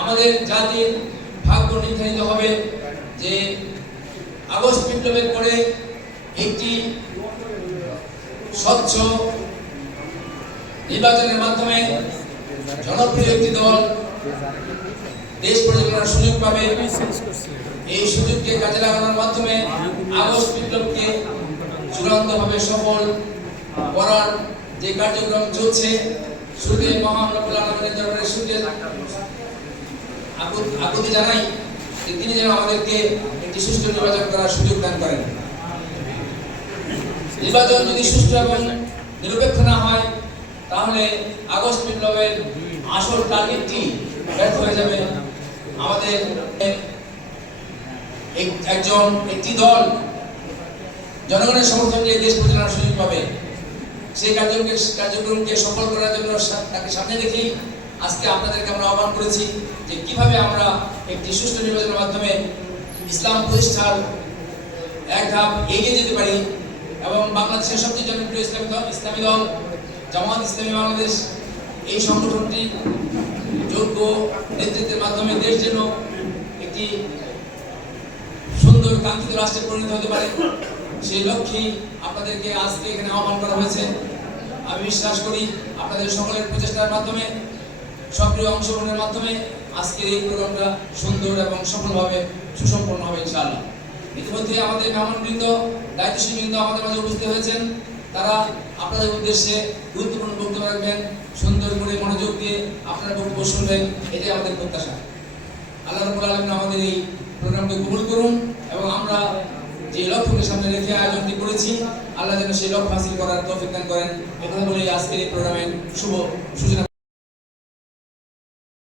আমাদের জাতির ভাগ্য নির্ধারিত হবে যে আগস্ট বিপ্লবের পরে একটি স্বচ্ছ নির্বাচনের মাধ্যমে জনপ্রিয় একটি দল দেশ পরিচালনার সুযোগ পাবে। এই সুযোগকে কাজে লাগানোর মাধ্যমে আগস্ট বিপ্লবকে চূড়ান্তভাবে সফল করার যে কার্যক্রম চলছে শুরুতে মহান রব্বুল আলামিনের দরবারে আকুতি জানাই যে তিনি যেন আমাদেরকে একটি সুষ্ঠু নির্বাচন করার সুযোগ দান করেন। নির্বাচন যদি সুষ্ঠু এবং নিরপেক্ষ না হয়, তাহলে আগস্ট বিপ্লবের আসল টার্গেটটি ব্যর্থ হয়ে যাবে। আমাদের এক- একজন, একটি দল জনগণের সমর্থন নিয়ে দেশ পরিচালনার সুযোগ পাবে। সেই কার্যক্রমকে কার্যক্রমকে সফল করার জন্য তাকে সামনে রেখেই আজকে আপনাদেরকে আমরা আহ্বান করেছি যে কীভাবে আমরা একটি সুষ্ঠু নির্বাচনের মাধ্যমে ইসলাম প্রতিষ্ঠার এক ধাপ এগিয়ে যেতে পারি এবং বাংলাদেশের সবচেয়ে জনপ্রিয় ইসলামী দল ইসলামী দল জামাত ইসলামী বাংলাদেশ, এই সংগঠনটি যোগ্য নেতৃত্বের মাধ্যমে দেশ যেন একটি সুন্দর কাঙ্ক্ষিত রাষ্ট্রে পরিণত হতে পারে। সেই লক্ষ্যেই আপনাদেরকে আজকে এখানে আহ্বান করা হয়েছে। আমি বিশ্বাস করি আপনাদের সকলের প্রচেষ্টার মাধ্যমে, সক্রিয় অংশগ্রহণের মাধ্যমে আজকের এই প্রোগ্রামটা সুন্দর এবং সফলভাবে সুসম্পন্ন হবে ইনশাআল্লাহ। ইতিমধ্যে আমাদের মেহমানবৃন্দ দায়িত্বশীল বৃন্দ আমাদের মাঝে উপস্থিত হয়েছেন। তারা আপনাদের উদ্দেশ্যে গুরুত্বপূর্ণ বক্তব্য রাখবেন, সুন্দর করে মনোযোগ দিয়ে আপনারা বক্তব্য শুনবেন, এটাই আমাদের প্রত্যাশা। আল্লাহ আলামিন আমাদের এই প্রোগ্রামকে কবুল করুন। যে লক্ষ্যকে সামনে রেখে আয়োজনটি করেছি, আল্লাহ যেন সেই লক্ষ্য হাসিল করার তৌফিক দান করেন। কথা বলে আজকের এই প্রোগ্রামের শুভ সূচনা